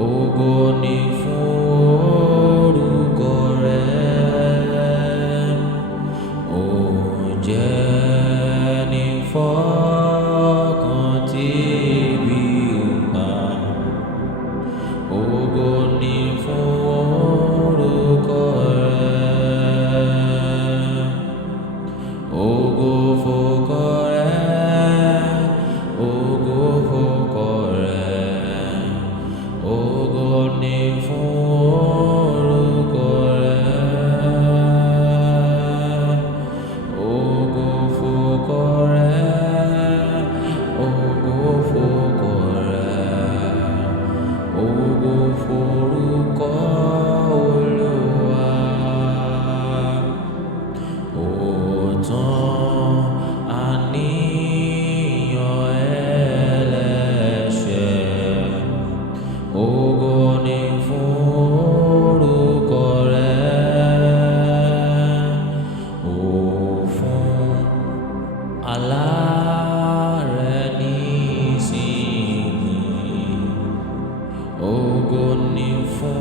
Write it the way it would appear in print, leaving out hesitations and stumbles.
Ògo ni fún orúkọ rẹ̀, ó jẹ́ ní fọ́kàn tí ebi ò pa. Ògo ni fún orúkọ rẹ̀, ògo f'orúkọ rẹ̀, ògo f'orúkọ rẹ̀, ògo ni fún orúkọ rẹ̀, ògo f'orúkọ rẹ̀, ògo f'orúkọ rẹ̀, ògo f'orúkọ Olúwa. Ó tán àníyàn ẹlẹ́ṣẹ̀, ògo ni fún orúkọ rẹ̀, ó fún aláàárẹ̀ ní ìsinmi, ògo ni fún